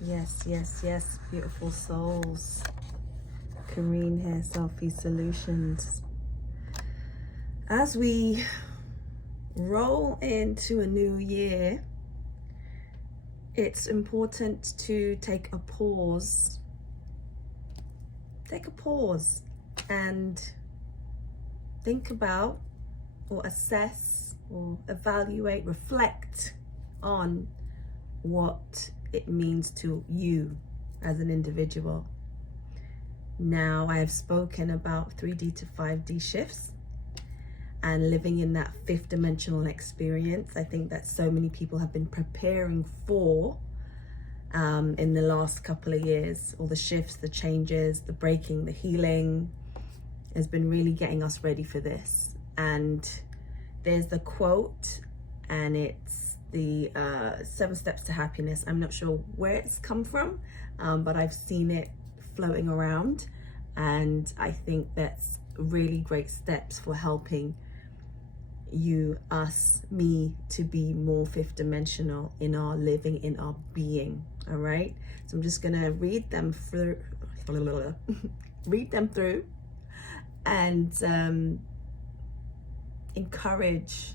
Yes, yes, yes, beautiful souls. Kareen here, Selfie Solutions. As we roll into a new year, it's important to take a pause. Take a pause and think about or assess or evaluate, reflect on what it means to you as an individual. Now, I have spoken about 3D to 5D shifts and living in that fifth dimensional experience. I think that so many people have been preparing for in the last couple of years. All the shifts, the changes, the breaking, the healing has been really getting us ready for this. And there's the quote, and it's the 7 steps to happiness. I'm not sure where it's come from, but I've seen it floating around, and I think that's really great steps for helping you, us, me to be more fifth dimensional in our living, in our being. All right, so I'm just gonna read them through and encourage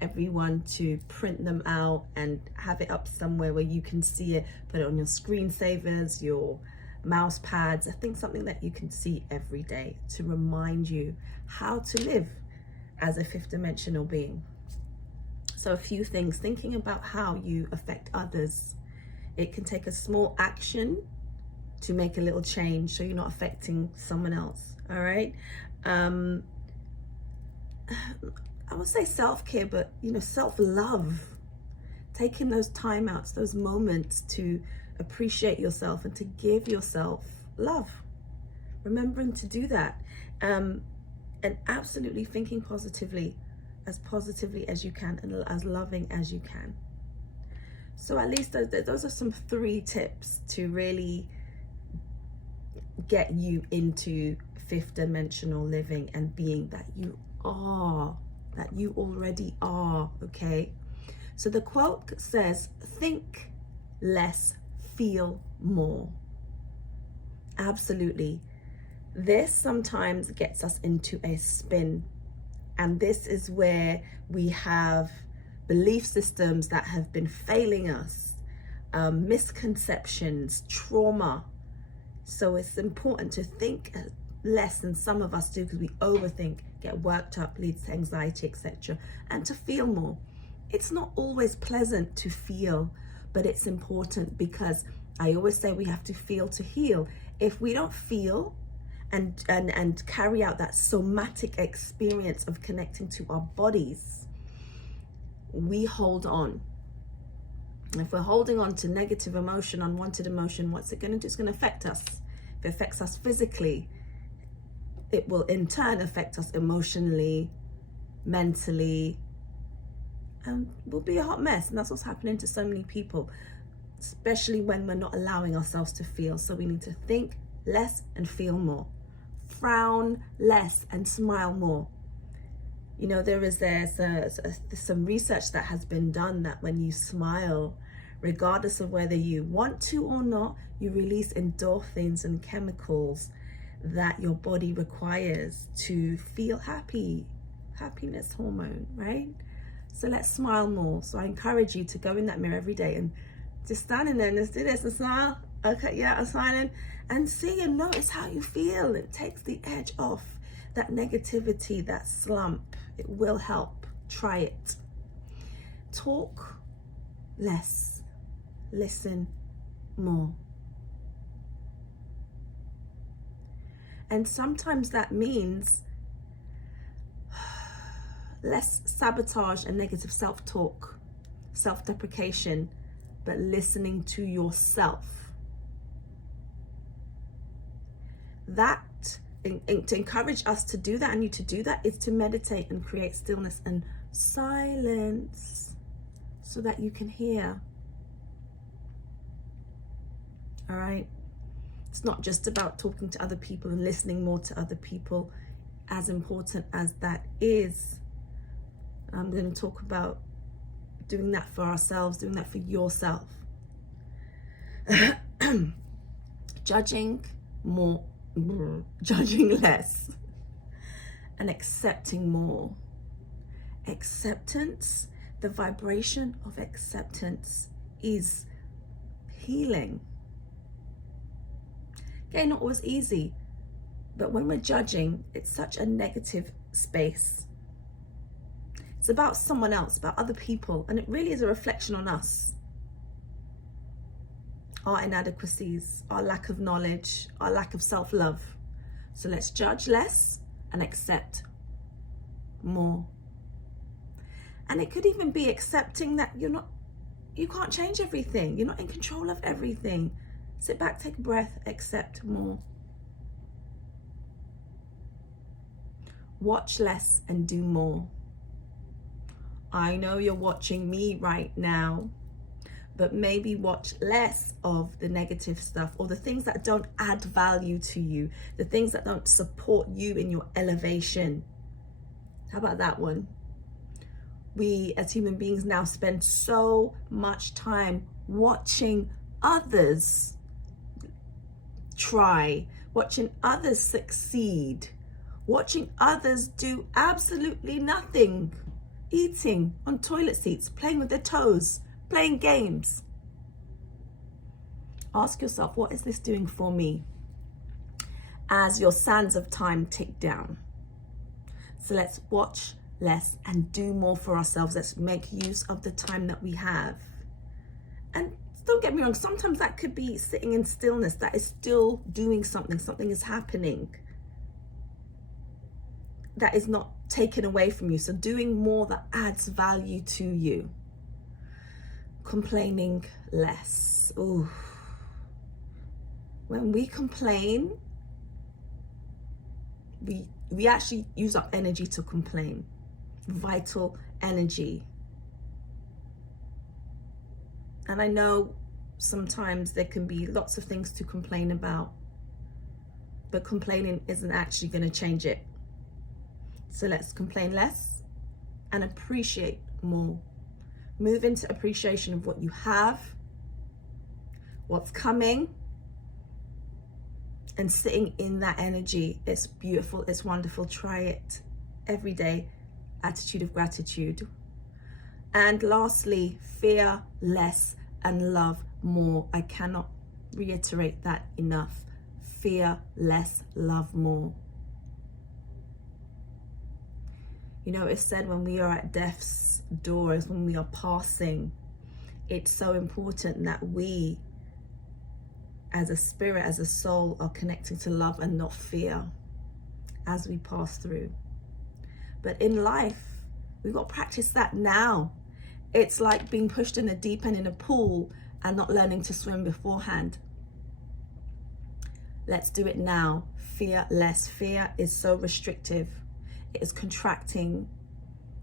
everyone to print them out and have it up somewhere where you can see it. Put it on your screensavers, your mouse pads. I think something that you can see every day to remind you how to live as a fifth dimensional being. So a few things, thinking about how you affect others. It can take a small action to make a little change so you're not affecting someone else. All right. I would say self-care, but self-love, taking those timeouts, those moments to appreciate yourself and to give yourself love, remembering to do that, and absolutely thinking positively as you can and as loving as you can. So at least those are some 3 tips to really get you into fifth dimensional living and being that you are, that you already are. Okay, so the quote says, think less, feel more. Absolutely. This sometimes gets us into a spin, and this is where we have belief systems that have been failing us, misconceptions, trauma. So it's important to think less than some of us do, because we overthink, get worked up, leads to anxiety, etc. And to feel more. It's not always pleasant to feel, but it's important, because I always say we have to feel to heal. If we don't feel and carry out that somatic experience of connecting to our bodies, we hold on. And if we're holding on to negative emotion, unwanted emotion, what's it going to do? It's going to affect us. If it affects us physically, it will in turn affect us emotionally, mentally, and we'll be a hot mess. And that's what's happening to so many people, especially when we're not allowing ourselves to feel. So we need to think less and feel more. Frown less and smile more. There's some research that has been done that when you smile, regardless of whether you want to or not, you release endorphins and chemicals that your body requires to feel happy, happiness hormone, right? So let's smile more. So I encourage you to go in that mirror every day and just stand in there and let's do this and smile. Okay, yeah, I'm smiling, and see and notice how you feel. It takes the edge off that negativity, that slump. It will help. Try it. Talk less, listen more. And sometimes that means less sabotage and negative self-talk, self-deprecation, but listening to yourself. That, to encourage us to do that and you to do that, is to meditate and create stillness and silence so that you can hear. All right? It's not just about talking to other people and listening more to other people, as important as that is. I'm going to talk about doing that for ourselves, doing that for yourself. Judging more, judging less, and accepting more. Acceptance, the vibration of acceptance is healing. Okay, not always easy, but when we're judging, it's such a negative space. It's about someone else, about other people, and it really is a reflection on us. Our inadequacies, our lack of knowledge, our lack of self-love. So let's judge less and accept more. And it could even be accepting that you can't change everything. You're not in control of everything. Sit back, take a breath, accept more. Watch less and do more. I know you're watching me right now, but maybe watch less of the negative stuff or the things that don't add value to you, the things that don't support you in your elevation. How about that one? We as human beings now spend so much time watching others try, watching others succeed, watching others do absolutely nothing, eating on toilet seats, playing with their toes, playing games. Ask yourself, what is this doing for me as your sands of time tick down? So let's watch less and do more for ourselves. Let's make use of the time that we have. And don't get me wrong, sometimes that could be sitting in stillness. That is still doing something. Something is happening that is not taken away from you. So doing more that adds value to you. Complaining less. Ooh. When we complain, we actually use up energy to complain. Vital energy. And I know sometimes there can be lots of things to complain about, but complaining isn't actually going to change it. So let's complain less and appreciate more. Move into appreciation of what you have, what's coming, and sitting in that energy. It's beautiful, it's wonderful. Try it every day. Attitude of gratitude. And lastly, fear less and love more. I cannot reiterate that enough. Fear less, love more. You know, it's said when we are at death's doors, when we are passing, it's so important that we, as a spirit, as a soul, are connecting to love and not fear as we pass through. But in life, we've got to practice that now. It's like being pushed in the deep end in a pool and not learning to swim beforehand. Let's do it now. Fear less. Fear is so restrictive. It is contracting.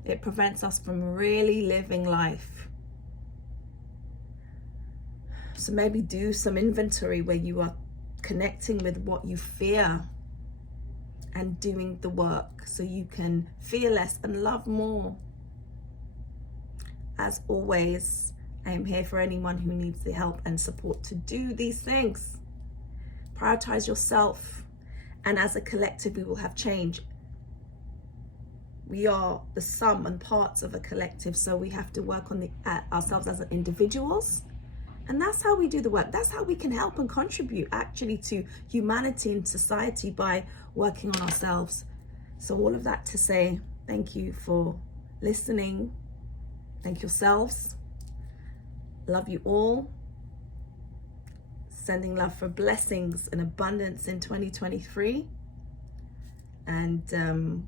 It prevents us from really living life. So maybe do some inventory where you are connecting with what you fear and doing the work so you can fear less and love more. As always, I am here for anyone who needs the help and support to do these things. Prioritize yourself, and as a collective, we will have change. We are the sum and parts of a collective, so we have to work on ourselves as individuals. And that's how we do the work. That's how we can help and contribute actually to humanity and society, by working on ourselves. So all of that to say, thank you for listening. Thank yourselves. Love you all. Sending love for blessings and abundance in 2023. And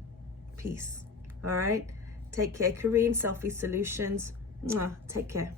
peace. All right. Take care. Kareen, Selfie Solutions. Mwah. Take care.